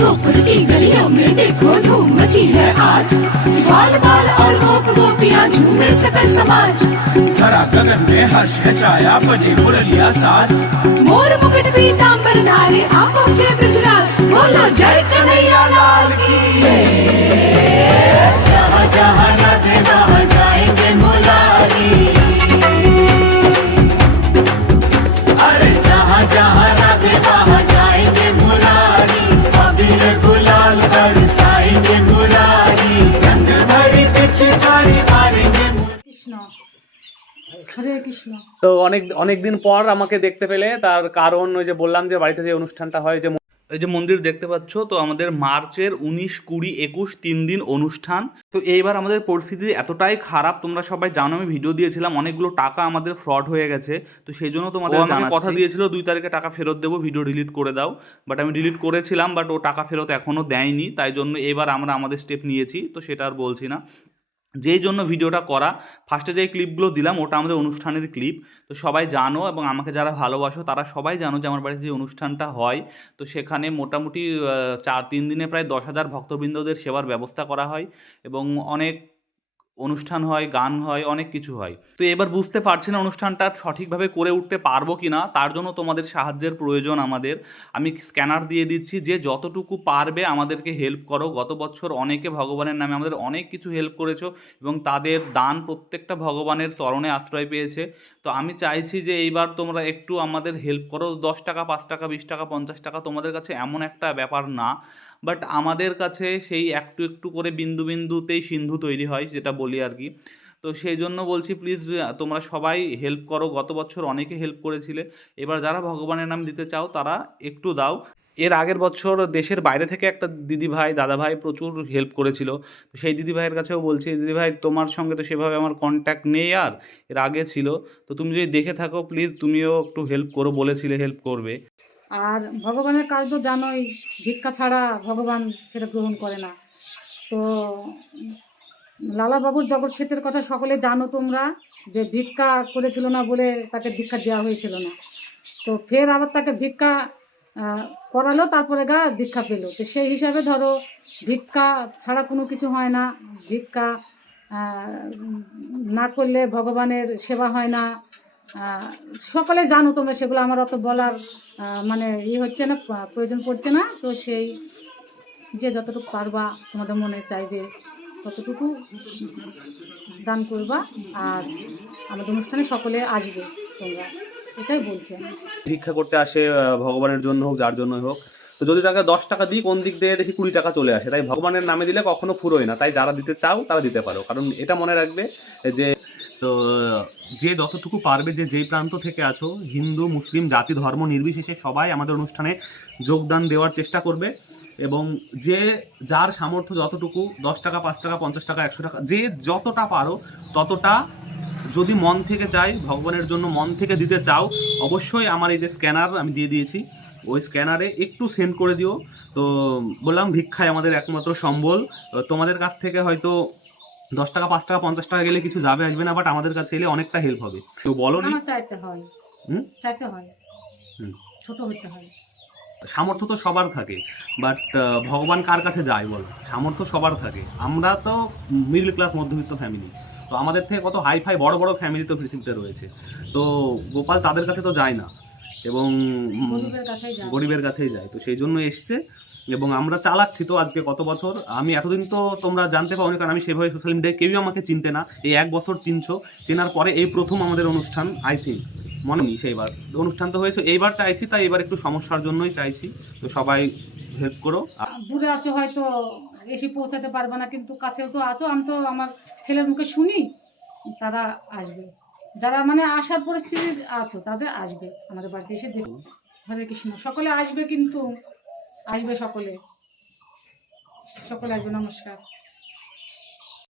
गोकुल की गलियों में देखो धूम मची है आज बाल बाल और गोप गोपिया झूमे सकल समाज धरा गगन में हर्ष है छाया बजे मुरलिया साज मोर मुकुट तांबर धारी आप पहुँचे ब्रजराज बोलो जय कन्हैया लाल की তো অনেক অনেক দিন পর আমাকে দেখতে পেলে তার কারণ ওই যে বললাম যে বাড়িতে যে অনুষ্ঠানটা হয় যে এই যে মন্দির দেখতে পাচ্ছ তো আমাদের মার্চের উনিশ কুড়ি একুশ তিন দিন অনুষ্ঠান। তো এইবার আমাদের পরিস্থিতি এতটাই খারাপ তোমরা সবাই জানো আমি ভিডিও দিয়েছিলাম অনেকগুলো টাকা আমাদের ফ্রড হয়ে গেছে। তো সেই জন্য তোমাদের কথা দিয়েছিল দুই তারিখে টাকা ফেরত দেবো ভিডিও ডিলিট করে দাও। বাট আমি ডিলিট করেছিলাম বাট ও টাকা ফেরত এখনও দেয়নি তাই জন্য এবার আমরা আমাদের স্টেপ নিয়েছি তো সেটা আর বলছি না। যেই জন্য ভিডিওটা করা ফার্স্টে যে ক্লিপগুলো দিলাম, ওটা আমাদের অনুষ্ঠানের ক্লিপ তো সবাই জানো এবং আমাকে যারা ভালোবাসো, তারা সবাই জানো যে আমার বাড়িতে যে অনুষ্ঠানটা হয়, তো সেখানে মোটামুটি চার, তিন দিনে প্রায় দশ হাজার ভক্তবৃন্দদের সেবার ব্যবস্থা করা হয় এবং অনেক অনুষ্ঠান হয়, গান হয়, অনেক কিছু হয়। তো এবার বুঝতে পারছি না অনুষ্ঠানটা সঠিকভাবে করে উঠতে পারব কি না, তার জন্য তোমাদের সাহায্যের প্রয়োজন আমাদের। আমি স্ক্যানার দিয়ে দিচ্ছি যে যতটুকু পারবে আমাদেরকে হেল্প করো। গত বছর অনেকে ভগবানের নামে আমাদের অনেক কিছু হেল্প করেছ এবং তাদের দান প্রত্যেকটা ভগবানের চরণে আশ্রয় পেয়েছে। তো আমি চাইছি যে এইবার তোমরা একটু আমাদের হেল্প করো। দশ টাকা, পাঁচ টাকা, বিশ টাকা, পঞ্চাশ টাকা তোমাদের কাছে এমন একটা ব্যাপার না। বাট আমাদের কাছে সেই একটু একটু করে বিন্দু বিন্দুতেই সিন্ধু তৈরি হয়, যেটা বলি আর কি। তো সেই জন্য বলছি প্লিজ তোমরা সবাই হেল্প করো। গত বছর অনেকে হেল্প করেছিলে। এবার যারা ভগবানের নাম দিতে চাও, তারা একটু দাও। এর আগের বছর দেশের বাইরে থেকে একটা দিদি ভাই দাদা ভাই প্রচুর হেল্প করেছিল। সেই দিদি ভাইয়ের কাছেও বলছি দিদি ভাই তোমার সঙ্গে তো সেভাবে আমার কন্ট্যাক্ট নেই আর, এর আগে ছিল। তো তুমি যদি দেখে থাকো প্লিজ তুমিও একটু হেল্প করো, বলেছিলে হেল্প করবে। আর ভগবানের কাজ তো জানোই, ভিক্ষা ছাড়া ভগবান সেটা গ্রহণ করে না। তো লালাবাবুর জগৎ সেতের কথা সকলে জানো তোমরা, যে ভিক্ষা করেছিল না বলে তাকে ভিক্ষা দেওয়া হয়েছিল না। তো ফের আবার তাকে ভিক্ষা করালো, তারপরে গা ভিক্ষা পেল। তো সেই হিসাবে ধরো, ভিক্ষা ছাড়া কোনো কিছু হয় না। ভিক্ষা না করলে ভগবানের সেবা হয় না। সকলে জানো তোমরা সেগুলো, আমার অত বলার মানে ই হচ্ছে না প্রয়োজন পড়ছে না। তো সেই যে যতটুকু পারবা, তোমাদের মনে চাইবে, ততটুকু দান করবা। আর আমাদের অনুষ্ঠানে সকলে আসবে তোমরা। এটাই বলছি ভিক্ষা করতে আসে ভগবানের জন্য হোক, যার জন্য হোক। তো যদি তাকে দশ টাকা দিই, কোন দিক দিয়ে দেখি কুড়ি টাকা চলে আসে। তাই ভগবানের নামে দিলে কখনো ফুরোয় না। তাই যারা দিতে চাও, তারা দিতে পারো। কারণ এটা মনে রাখবে যে তো, যে যতটুকু পারবে, যে যেই প্রান্ত থেকে আছো, হিন্দু, মুসলিম, জাতি, ধর্ম নির্বিশেষে সবাই আমাদের অনুষ্ঠানে যোগদান দেওয়ার চেষ্টা করবে এবং যে যার সামর্থ্য যতটুকু, দশ টাকা, পাঁচ টাকা, পঞ্চাশ টাকা, একশো টাকা, যে যতটা পারো, ততটা যদি মন থেকে চাই, ভগবানের জন্য মন থেকে দিতে চাও, অবশ্যই আমার এই যে স্ক্যানার আমি দিয়ে দিয়েছি, ওই স্ক্যানারে একটু সেন্ড করে দিও। তো বললাম, ভিক্ষায় আমাদের একমাত্র সম্বল। তোমাদের কাছ থেকে হয়তো দশ টাকা পাঁচ টাকা পঞ্চাশ টাকা গেলে কিছু যাবে আসবে না বাট আমাদের কাছে এলে অনেকটা হেল্প হবে। তো বলো নি? চাইতে হয়। হুম? চাইতে হয়। হুম। ছোট হতে হয়। সামর্থ্য তো সবার থাকে বাট ভগবান কার কাছে যায় বল? সামর্থ্য সবার থাকে। আমরা তো মিডল ক্লাস মধ্যবিত্ত ফ্যামিলি তো আমাদের থেকে কত হাই ফাই বড় বড় ফ্যামিলি তো পৃথিবীতে রয়েছে। তো গোপাল তাদের কাছে তো যায় না এবং গরিবের কাছেই যায়। তো সেই জন্য এসছে এবং আমরা চালাচ্ছি তো আজকে কত বছর। আমি এতদিন তো তোমরা জানতে পাওনি, কারণ আমি সেভাবে সোশ্যাল মিডিয়ায় কেউই আমাকে চিনতে না। এই এক বছর চিনছো, চেনার পরে এই প্রথম আমাদের অনুষ্ঠান আই থিঙ্ক মনে নেই সেইবার। অনুষ্ঠান তো হয়েছে, এইবার চাইছি, তাই এবার একটু সমস্যার জন্যই চাইছি। তো সবাই হেল্প করো। দূরে আছো হয়তো, এসে পৌঁছাতে পারবে না, কিন্তু কাছেও তো আছো। আমি তো আমার ছেলের মুখে শুনি, তারা আসবে। যারা মানে আসার পরিস্থিতি আছো, তাদের আসবে। আমাদের বাড়িতে এসে দেখো। হরে কৃষ্ণ। সকলে আসবে কিন্তু আসবে সকলে। সকলে আসবে নমস্কার।